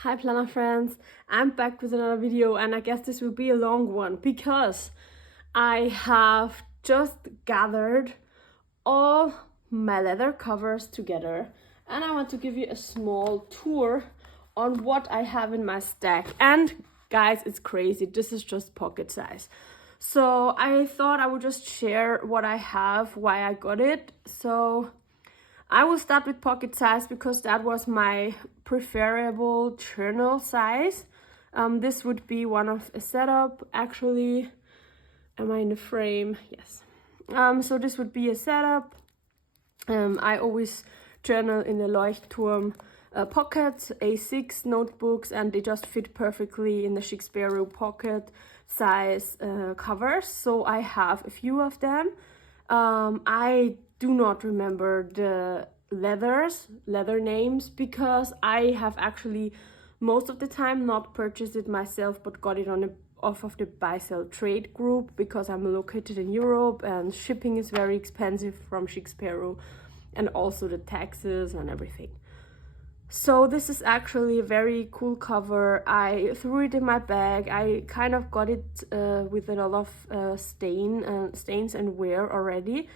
Hi planner friends, I'm back with another video and I guess this will be a long one because I have just gathered all my leather covers together and I want to give you a small tour on what I have in my stack. And guys, it's crazy, this is just pocket size. So I thought I would just share what I have, why I got it. So I will start with pocket size because that was my preferable journal size. This would be one of a setup. Actually, am I in the frame? Yes. So this would be a setup. I always journal in the Leuchtturm pocket A6 notebooks, and they just fit perfectly in the ChicSparrow pocket size covers. So I have a few of them. I do not remember the leather names because I have actually most of the time not purchased it myself but got it off of the buy sell trade group because I'm located in Europe and shipping is very expensive from ChicSparrow and also the taxes and everything. So this is actually a very cool cover. I threw it in my bag. I kind of got it with a lot of stains and wear already,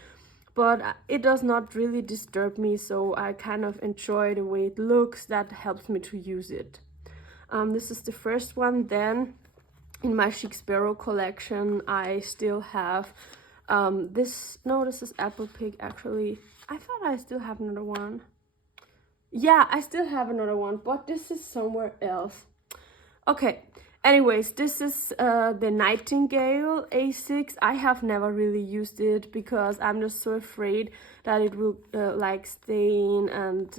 but it does not really disturb me, so I kind of enjoy the way it looks. That helps me to use it. This is the first one. Then in my ChicSparrow collection I still have this is Apple Pig. Actually, I thought I still have another one. Yeah, I still have another one, but this is somewhere else. Okay, anyways, this is the Nightingale A6. I have never really used it because I'm just so afraid that it will like stain and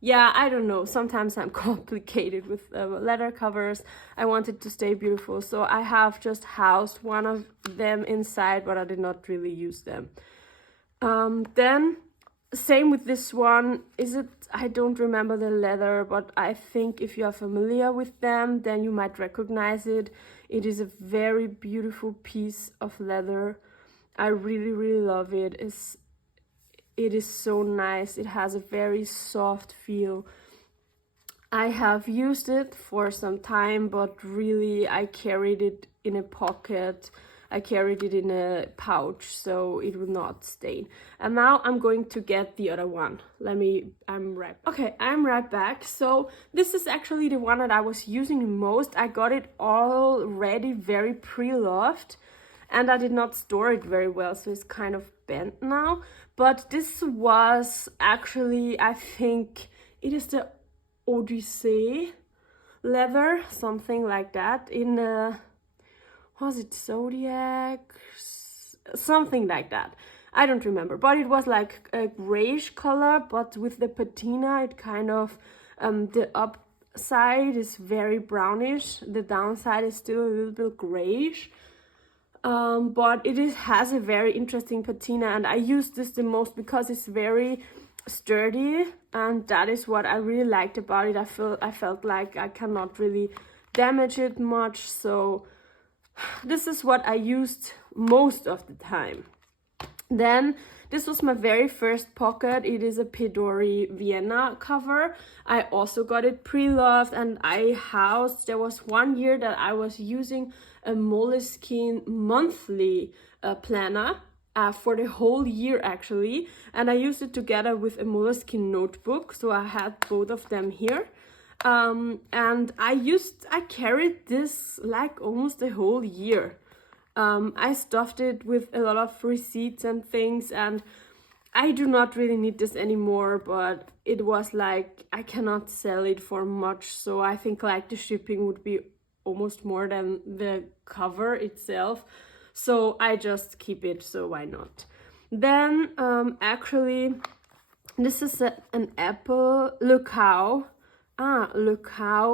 yeah, I don't know. Sometimes I'm complicated with leather covers. I want it to stay beautiful, so I have just housed one of them inside, but I did not really use them. Then same with this one. I don't remember the leather, but I think if you are familiar with them, then you might recognize it. It is a very beautiful piece of leather. I really love it. It is so nice. It has a very soft feel. I have used it for some time, but really I carried it in a pocket. I carried it in a pouch so it would not stain. And now I'm going to get the other one. I'm right back. So this is actually the one that I was using the most. I got it already very pre-loved and I did not store it very well, so it's kind of bent now. But this was actually, I think it is the Odyssey leather, something like that, in a, was it Zodiac? Something like that. I don't remember, but it was like a grayish color, but with the patina, it kind of, the upside is very brownish, the downside is still a little bit grayish. But it has a very interesting patina, and I use this the most because it's very sturdy, and that is what I really liked about it. I felt like I cannot really damage it much, so this is what I used most of the time. Then this was my very first pocket. It is a Pedori Vienna cover. I also got it pre-loved, and there was one year that I was using a Moleskine monthly planner for the whole year actually, and I used it together with a Moleskine notebook, so I had both of them here. And I carried this like almost the whole year. I stuffed it with a lot of receipts and things, and I do not really need this anymore, but it was like I cannot sell it for much, so I think like the shipping would be almost more than the cover itself, so I just keep it, so why not. Then actually this is an Apple Le Cow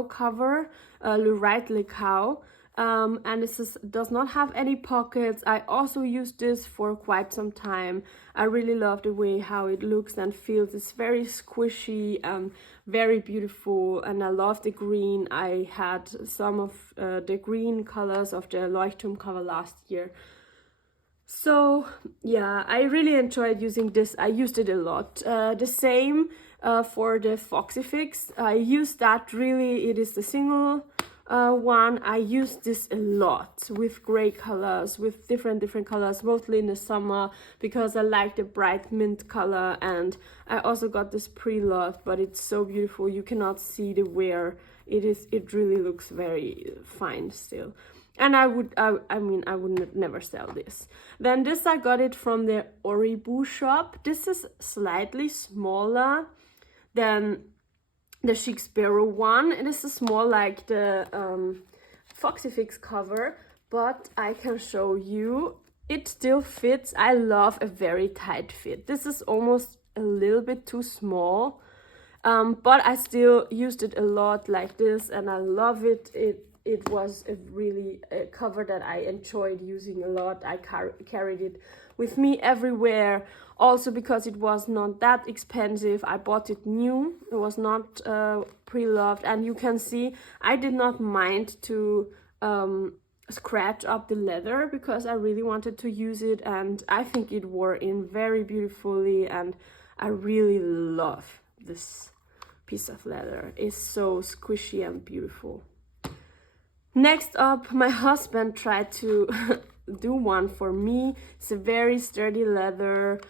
cover, LeRight Le Cow. And this does not have any pockets. I also used this for quite some time. I really love the way how it looks and feels. It's very squishy and very beautiful, and I love the green. I had some of the green colors of the Leuchtturm cover last year. So yeah, I really enjoyed using this. I used it a lot. The same for the Foxy Fix. I use that really, it is the single one. I use this a lot with gray colors, with different colors, mostly in the summer, because I like the bright mint color. And I also got this pre-loved, but it's so beautiful. You cannot see the wear. It really looks very fine still. And I would never sell this. Then this, I got it from the Oribu Shop. This is slightly smaller than the ChicSparrow one. This is more like the Foxy Fix cover, but I can show you. It still fits. I love a very tight fit. This is almost a little bit too small, but I still used it a lot like this, and I love it. It was a cover that I enjoyed using a lot. I carried it with me everywhere. Also because it was not that expensive. I bought it new. It was not pre-loved. And you can see I did not mind to scratch up the leather because I really wanted to use it. And I think it wore in very beautifully. And I really love this piece of leather. It's so squishy and beautiful. Next up, my husband tried to do one for me. It's a very sturdy leather,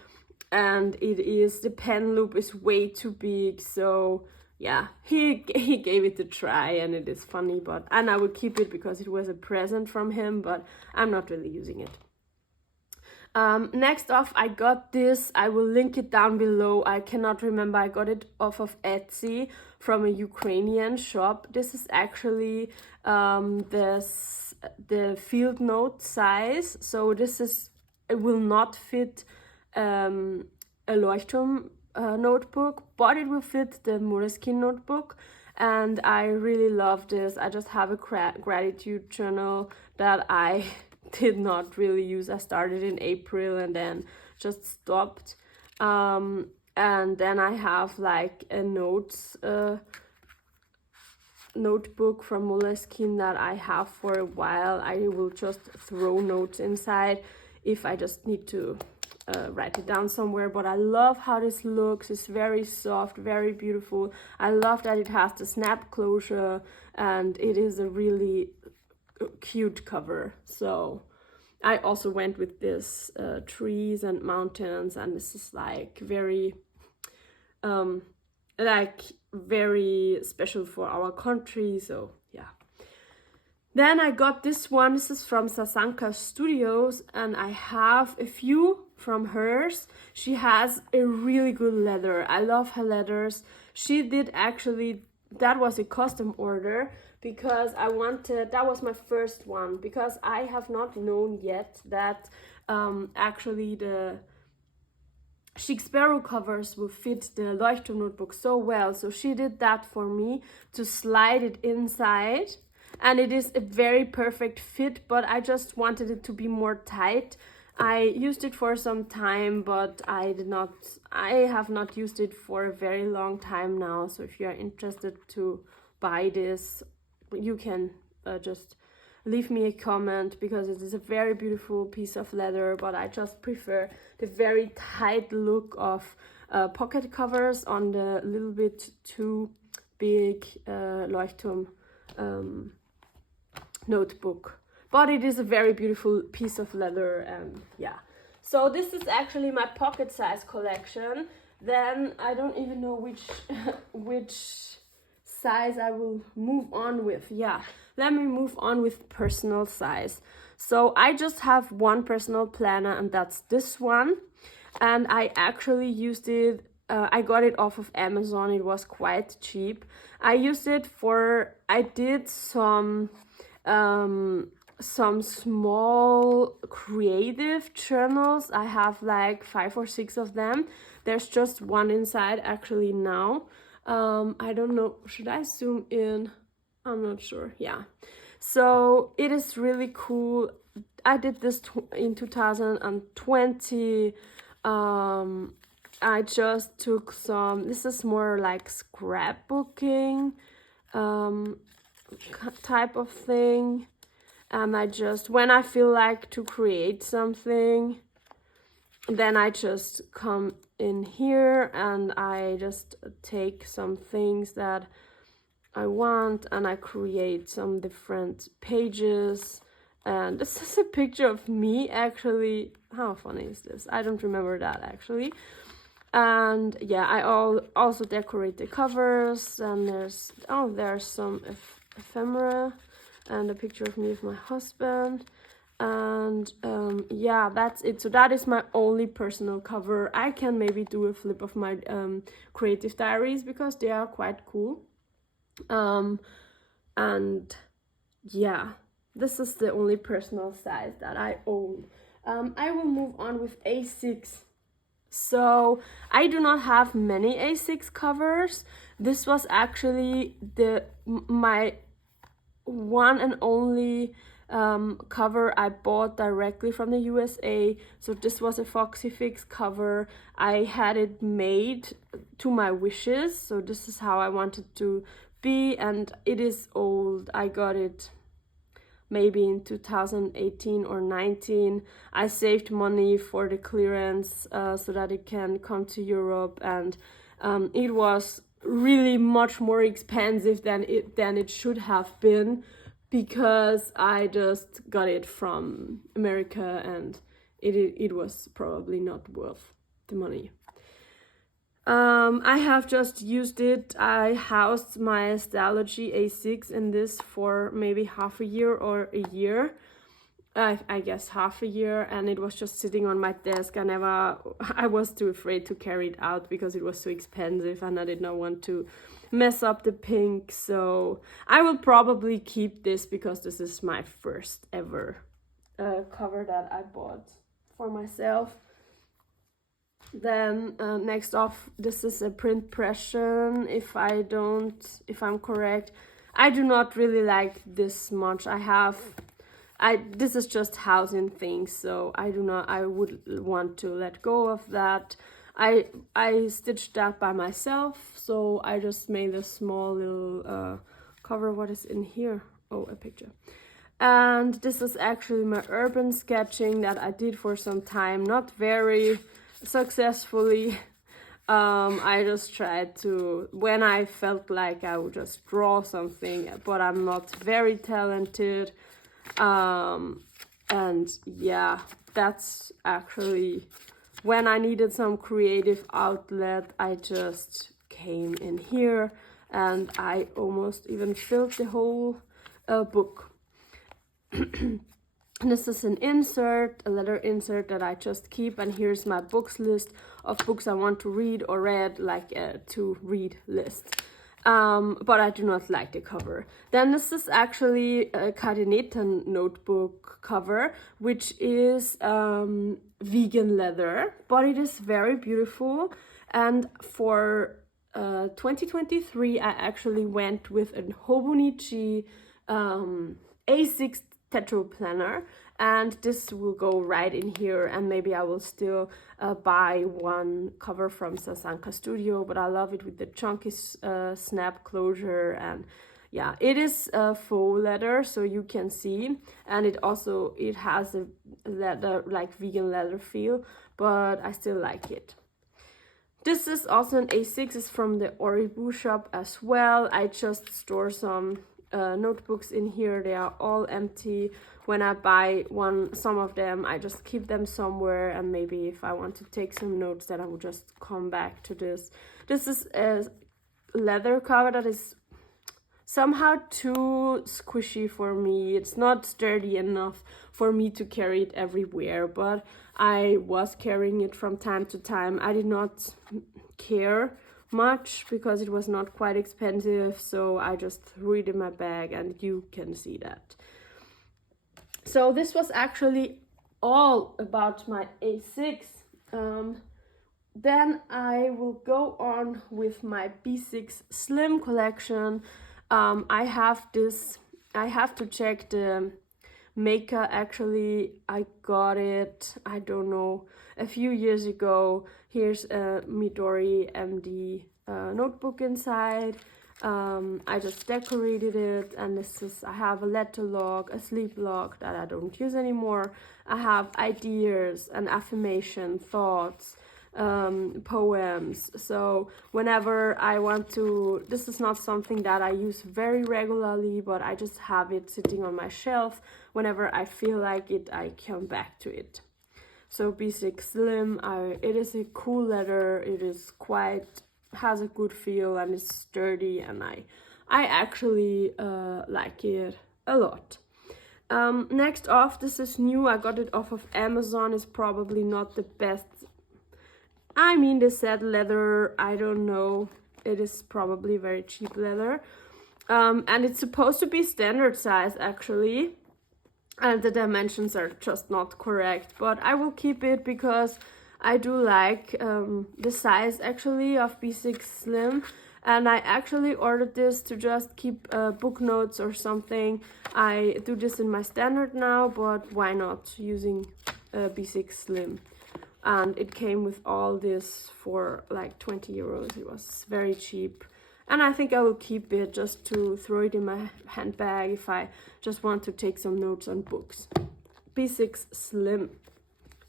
and the pen loop is way too big, so yeah, he gave it a try, and it is funny, and I would keep it because it was a present from him, but I'm not really using it. Next off, I got this. I will link it down below. I cannot remember. I got it off of Etsy from a Ukrainian shop. This is actually the field note size. So it will not fit a Leuchtturm notebook, but it will fit the Moleskine notebook. And I really love this. I just have a gratitude journal that I did not really use. I started in April and then just stopped. And then I have like a notebook from Moleskine that I have for a while. I will just throw notes inside if I just need to write it down somewhere. But I love how this looks. It's very soft, very beautiful. I love that it has the snap closure, and it is a really cute cover. So I also went with this trees and mountains, and this is like very very special for our country. So yeah. Then I got this one. This is from Sasanka Studios, and I have a few from hers. She has a really good leather. I love her leathers. She did actually, that was a custom order, because that was my first one, because I have not known yet that actually the ChicSparrow covers will fit the Leuchtturm notebook so well. So she did that for me to slide it inside, and it is a very perfect fit, but I just wanted it to be more tight. I used it for some time, but I have not used it for a very long time now. So if you are interested to buy this, you can just leave me a comment, because it is a very beautiful piece of leather, but I just prefer the very tight look of pocket covers on the little bit too big Leuchtturm notebook. But it is a very beautiful piece of leather, and yeah. So this is actually my pocket size collection. Then I don't even know which size I will move on with. Yeah, let me move on with personal size. So I just have one personal planner, and that's this one. And I actually used it, I got it off of Amazon. It was quite cheap. I used it I did some small creative journals. I have like 5 or 6 of them. There's just one inside actually now. I don't know, should I zoom in? I'm not sure. Yeah, so it is really cool. I did this in 2020. I just took this is more like scrapbooking type of thing, and I just, when I feel like to create something, then I just come in here and I just take some things that I want and I create some different pages. And this is a picture of me actually. How funny is this? I don't remember that actually. And yeah, I also decorate the covers. And there's some ephemera and a picture of me with my husband. And yeah, that's it. So that is my only personal cover. I can maybe do a flip of my creative diaries because they are quite cool. And yeah, this is the only personal size that I own. I will move on with A6. So I do not have many A6 covers. This was actually my one and only cover I bought directly from the USA. So this was a Foxy Fix cover. I had it made to my wishes. So this is how I wanted to be, and it is old. I got it maybe in 2018 or 19. I saved money for the clearance so that it can come to Europe, and it was really much more expensive than it should have been, because I just got it from America and it was probably not worth the money. I have just used it. I housed my Astrology A6 in this for maybe half a year or a year. I guess half a year, and it was just sitting on my desk. I was too afraid to carry it out because it was so expensive and I did not want to mess up the pink. So I will probably keep this because this is my first ever cover that I bought for myself. Then next off, this is a print impression. If I'm correct, I do not really like this much. This is just housing things, so I would want to let go of that. I stitched that by myself, so I just made a small little cover. What is in here? Oh, a picture. And this is actually my urban sketching that I did for some time, not very successfully. I just tried to, when I felt like I would just draw something, but I'm not very talented. And yeah, that's actually when I needed some creative outlet. I just came in here and I almost even filled the whole book. This is an insert, a letter insert that I just keep, and here's my books list of books I want to read or read, like a to read list. But I do not like the cover. Then this is actually a Cadeneta notebook cover, which is vegan leather, but it is very beautiful. And for 2023, I actually went with a Hobonichi A6 Tetra planner, and this will go right in here, and maybe I will still buy one cover from Sasanka Studio, but I love it with the chunky snap closure. And yeah, it is faux leather, so you can see, and it has a leather, like vegan leather feel, but I still like it. This is also an A6, it's from the Oribu Shop as well. I just store some notebooks in here. They are all empty. When I buy some of them, I just keep them somewhere, and maybe if I want to take some notes, then I will just come back to this. This is a leather cover that is somehow too squishy for me. It's not sturdy enough for me to carry it everywhere, but I was carrying it from time to time. I did not care much because it was not quite expensive, so I just threw it in my bag, and you can see that. So this was actually all about my A6. Then I will go on with my B6 Slim collection. I have to check the maker. Actually, I got it, I don't know, a few years ago. Here's a Midori MD notebook inside. I just decorated it, and this is, I have a letter log, a sleep log that I don't use anymore. I have ideas and affirmation, thoughts, poems. So whenever I want to, this is not something that I use very regularly, but I just have it sitting on my shelf. Whenever I feel like it, I come back to it. So B6 Slim, it is a cool leather. It is quite, has a good feel, and it's sturdy, and I actually like it a lot. Next off, this is new. I got it off of Amazon. It's probably not the best. I mean, the said leather, I don't know. It is probably very cheap leather. And it's supposed to be standard size, actually. And the dimensions are just not correct. But I will keep it because I do like the size, actually, of B6 Slim. And I actually ordered this to just keep book notes or something. I do this in my standard now, but why not using B6 Slim? And it came with all this for like 20 euros. It was very cheap. And I think I will keep it just to throw it in my handbag if I just want to take some notes on books. B6 Slim.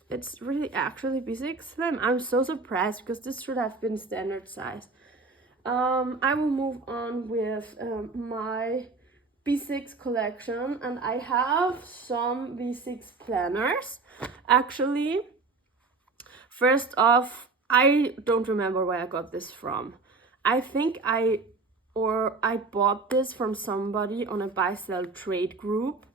It's really actually B6 Slim. I'm so surprised because this should have been standard size. I will move on with my B6 collection, and I have some B6 planners actually. First off, I don't remember where I got this from. I think I bought this from somebody on a buy-sell trade group,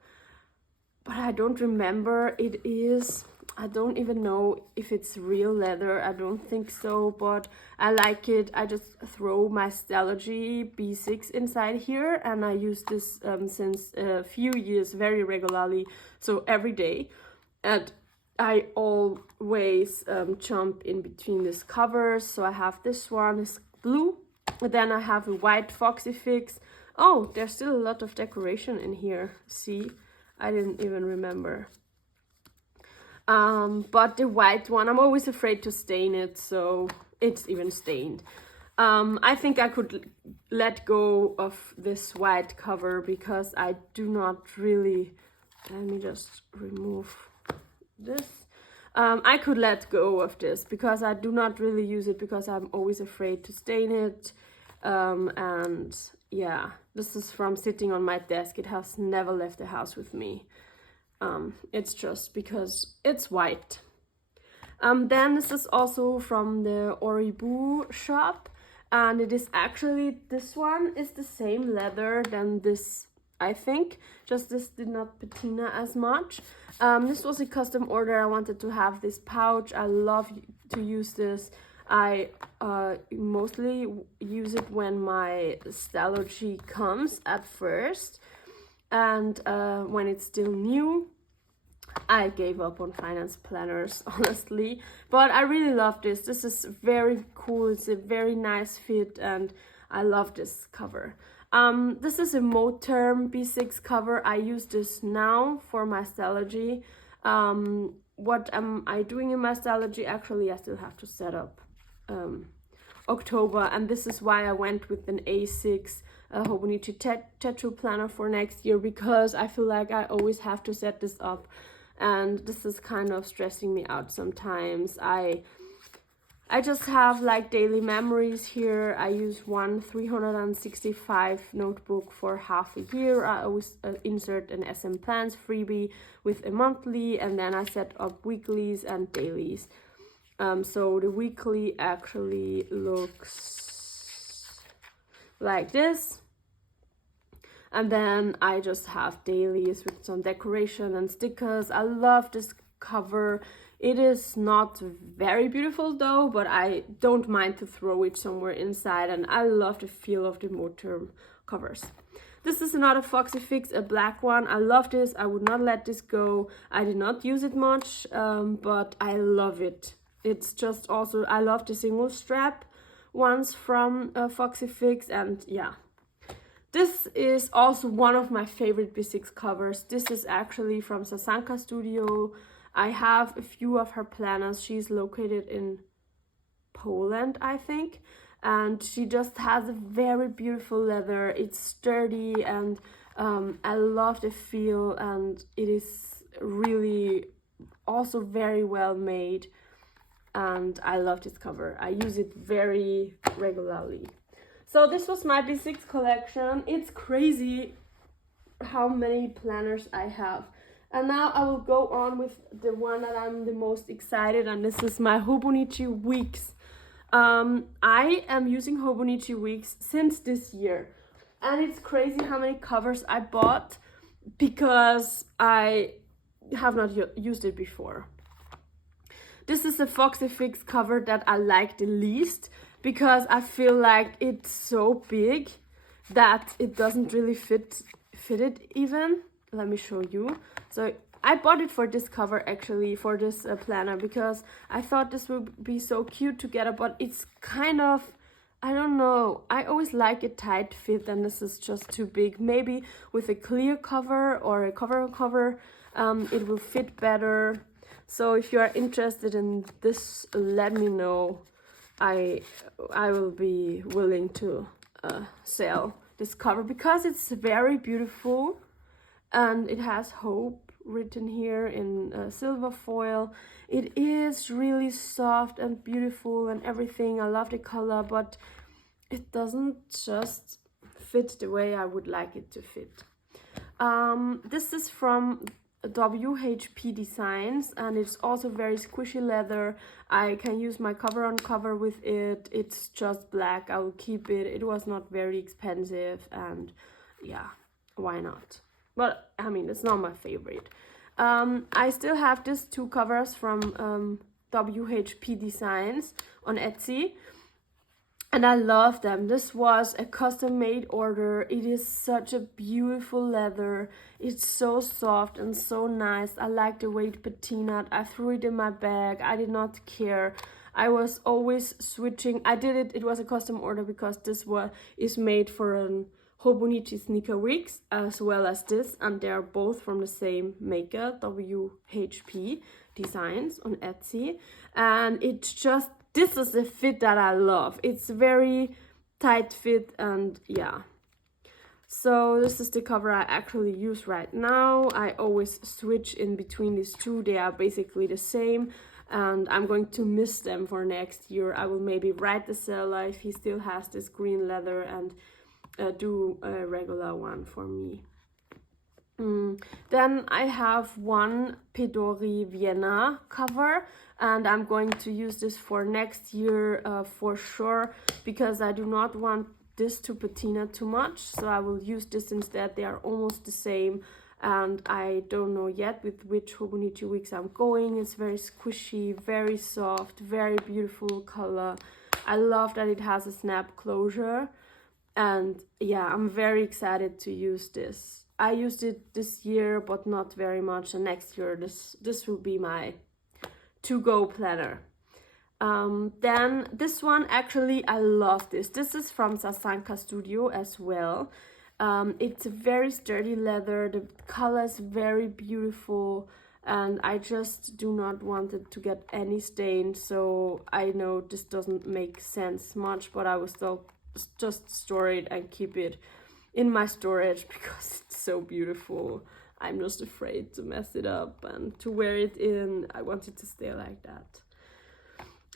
but I don't remember. It is, I don't even know if it's real leather. I don't think so, but I like it. I just throw my Stalogy B6 inside here, and I use this since a few years very regularly, so every day. And I always jump in between these covers. So I have this one, is blue. And then I have a white Foxy Fix. Oh, there's still a lot of decoration in here. See, I didn't even remember. But the white one, I'm always afraid to stain it, so it's even stained. I think I could let go of this white cover because I do not really, let me just remove this. I could let go of this because I do not really use it because I'm always afraid to stain it. And yeah, this is from sitting on my desk. It has never left the house with me. It's just because it's white. Then this is also from the Oribu shop, and it is actually, this one is the same leather than this, I think, just this did not patina as much. This was a custom order. I wanted to have this pouch. I love to use this. I mostly use it when my Stalogy comes at first, and when it's still new. I gave up on finance planners, honestly, but I really love this. This is very cool. It's a very nice fit, and I love this cover. This is a mode term B6 cover. I use this now for my Stalogy. What am I doing in my Stalogy? Actually, I still have to set up October, and this is why I went with an A6 Hobonichi tattoo planner for next year, because I feel like I always have to set this up, and this is kind of stressing me out sometimes. I just have like daily memories here. I use one 365 notebook for half a year. I always insert an SM Plans freebie with a monthly, and then I set up weeklies and dailies. So the weekly actually looks like this. And then I just have dailies with some decoration and stickers. I love this cover. It is not very beautiful though, but I don't mind to throw it somewhere inside, and I love the feel of the mode term covers. This is another Foxy Fix, a black one. I love this. I would not let this go. I did not use it much, but I love it. It's just also, I love the single strap ones from Foxy Fix, and yeah. This is also one of my favorite B6 covers. This is actually from Sasanka Studio. I have a few of her planners. She's located in Poland, I think. and she just has a very beautiful leather. It's sturdy, and I love the feel, and it is really also very well made, and I love this cover. I use it very regularly. So this was my D6 collection. It's crazy how many planners I have. And now I will go on with the one that I'm the most excited, and this is my Hobonichi Weeks. I am using Hobonichi Weeks since this year, and it's crazy how many covers I bought because I have not used it before. This is the Foxy Fix cover that I like the least because I feel like it's so big that it doesn't really fit it even. Let me show you. So I bought it for this cover, actually, for this planner, because I thought this would be so cute together, but it's kind of, I don't know, I always like a tight fit, and this is just too big. Maybe with a clear cover or a cover, it will fit better. So if you are interested in this, let me know. I will be willing to sell this cover because it's very beautiful, and it has hope written here in silver foil. It is really soft and beautiful and everything. I love the color, but it doesn't just fit the way I would like it to fit. This is from WHP Designs, and it's also very squishy leather. I can use my cover on cover with it. It's just black. I will keep it. It was not very expensive, and yeah, why not? But I mean, it's not my favorite. I still have these two covers from WHP Designs on Etsy, and I love them. This was a custom made order. It is such a beautiful leather. It's so soft and so nice. I like the way it patinaed. I threw it in my bag. I did not care. I was always switching. I did it. It was a custom order because this is made for an Hobonichi Sneaker Weeks as well as this, and they are both from the same maker, WHP Designs on Etsy. And it's just, this is the fit that I love. It's very tight fit, and yeah. So this is the cover I actually use right now. I always switch in between these two. They are basically the same, and I'm going to miss them for next year. I will maybe write the seller if he still has this green leather, and do a regular one for me. Then I have one Pedori Vienna cover, and I'm going to use this for next year for sure, because I do not want this to patina too much, so I will use this instead. They are almost the same, and I don't know yet with which Hobonichi Weeks I'm going. It's very squishy, very soft, very beautiful color. I love that it has a snap closure. And yeah, I'm very excited to use this. I used it this year, but not very much. And next year, this will be my to-go planner. Then this one, actually, I love this. This is from Sasanka Studio as well. It's a very sturdy leather. The color is very beautiful, and I just do not want it to get any stain. So I know this doesn't make sense much, but I will still just store it and keep it in my storage because it's so beautiful. I'm just afraid to mess it up and to wear it in. I want it to stay like that.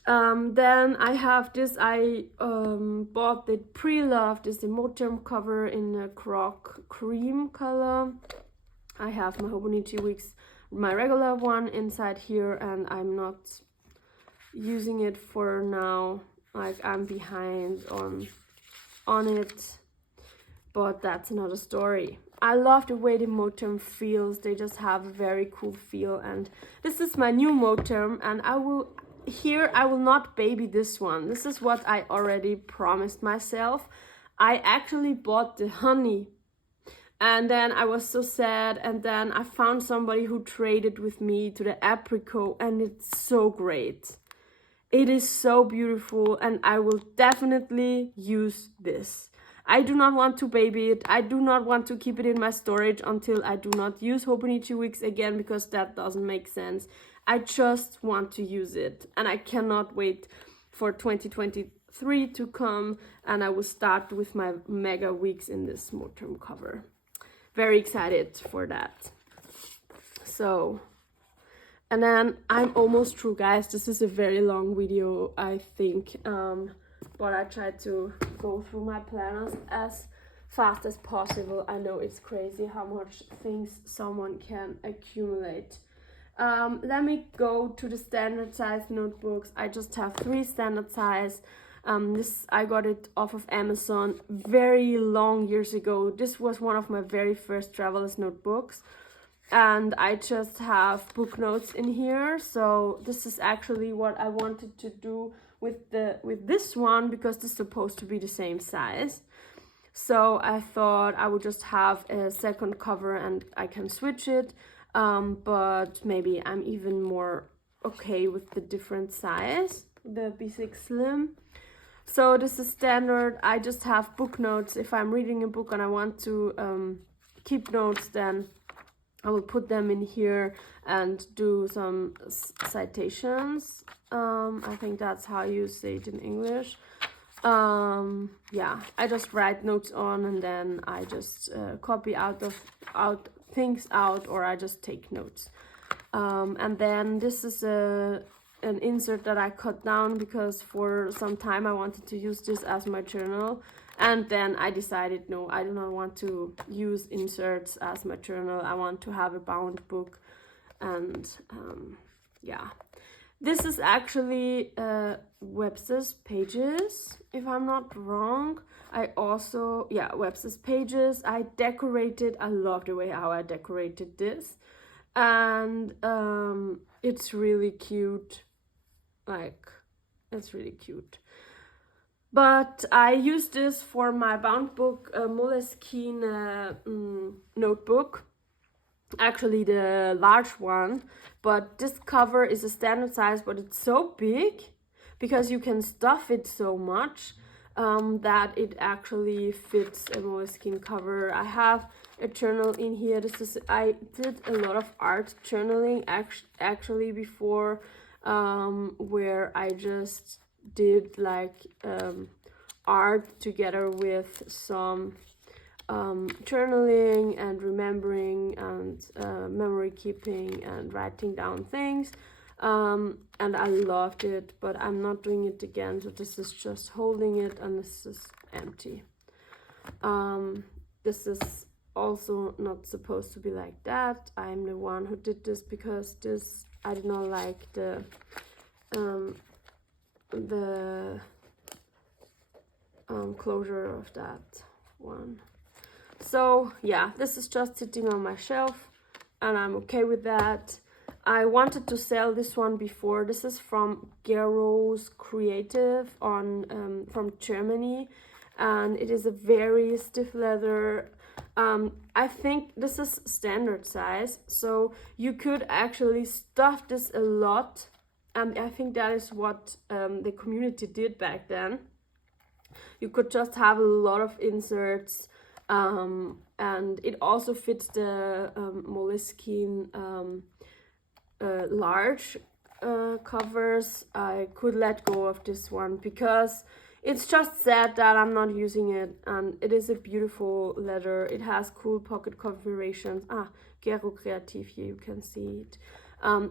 Then I have this. I bought the pre-loved this Emoterm cover in a croc cream color. I have my Hobonichi Weeks, my regular one, inside here, and I'm not using it for now. Like, I'm behind on it, but that's another story. I love the way the Moterm feels. They just have a very cool feel, and this is my new Moterm, and I will not baby this one. This is what I already promised myself. I actually bought the honey, and then I was so sad, and then I found somebody who traded with me to the apricot, and it's so great. It is so beautiful, and I will definitely use this. I do not want to baby it. I do not want to keep it in my storage until I do not use Hobonichi Weeks again, because that doesn't make sense. I just want to use it, and I cannot wait for 2023 3 to come, and I will start with my mega weeks in this small term cover. Very excited for that. So, and then I'm almost through, guys. This is a very long video, I think, but I tried to go through my planners as fast as possible. I know it's crazy how much things someone can accumulate. Let me go to the standard size notebooks. I just have 3 standard size. This I got it off of Amazon very long years ago. This was one of my very first traveler's notebooks, and I just have book notes in here. So this is actually what I wanted to do with this one, because this is supposed to be the same size. So I thought I would just have a second cover and I can switch it, but maybe I'm even more okay with the different size, the B6 Slim. So this is standard. I just have book notes. If I'm reading a book and I want to keep notes, then I will put them in here and do some citations. I think that's how you say it in English. Yeah, I just write notes on, and then I just copy out things out, or I just take notes. And then this is an insert that I cut down because for some time I wanted to use this as my journal, and then I decided no, I do not want to use inserts as my journal. I want to have a bound book. And yeah, this is actually Webster's Pages, if I'm not wrong. Webster's Pages. I decorated. I love the way how I decorated this, and it's really cute. Like, it's really cute. But I used this for my bound book Moleskine notebook, actually the large one. But this cover is a standard size, but it's so big because you can stuff it so much that it actually fits a Moleskine cover. I have a journal in here. I did a lot of art journaling actually before, where I just did like art together with some journaling and remembering and memory keeping and writing down things, and I loved it, but I'm not doing it again. So this is just holding it, and this is empty. This is also not supposed to be like that. I'm the one who did this because this, I did not like the closure of that one. So yeah, this is just sitting on my shelf, and I'm okay with that. I wanted to sell this one before. This is from Gero's Creative from Germany, and it is a very stiff leather. I think this is standard size, so you could actually stuff this a lot, and I think that is what the community did back then. You could just have a lot of inserts, and it also fits the Moleskine large covers. I could let go of this one because it's just sad that I'm not using it, and it is a beautiful leather. It has cool pocket configurations. Gero Creative, here you can see it.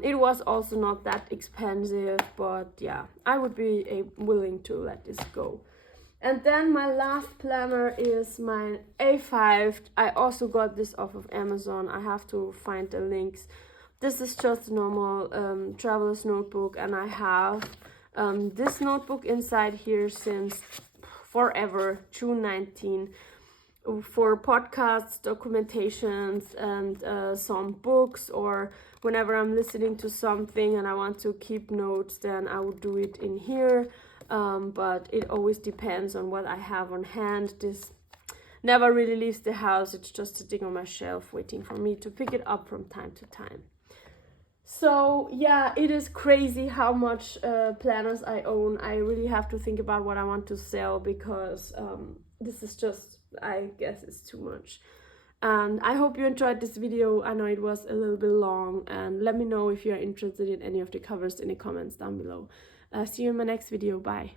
It was also not that expensive, but yeah, I would be willing to let this go. And then my last planner is my A5. I also got this off of Amazon. I have to find the links. This is just a normal traveler's notebook, and I have this notebook inside here since forever, June 19, for podcasts, documentations, and some books, or whenever I'm listening to something and I want to keep notes, then I would do it in here. But it always depends on what I have on hand. This never really leaves the house. It's just sitting on my shelf waiting for me to pick it up from time to time. So yeah, it is crazy how much planners I own. I really have to think about what I want to sell, because this is just, I guess it's too much. And I hope you enjoyed this video. I know it was a little bit long, and let me know if you're interested in any of the covers in the comments down below. See you in my next video. Bye.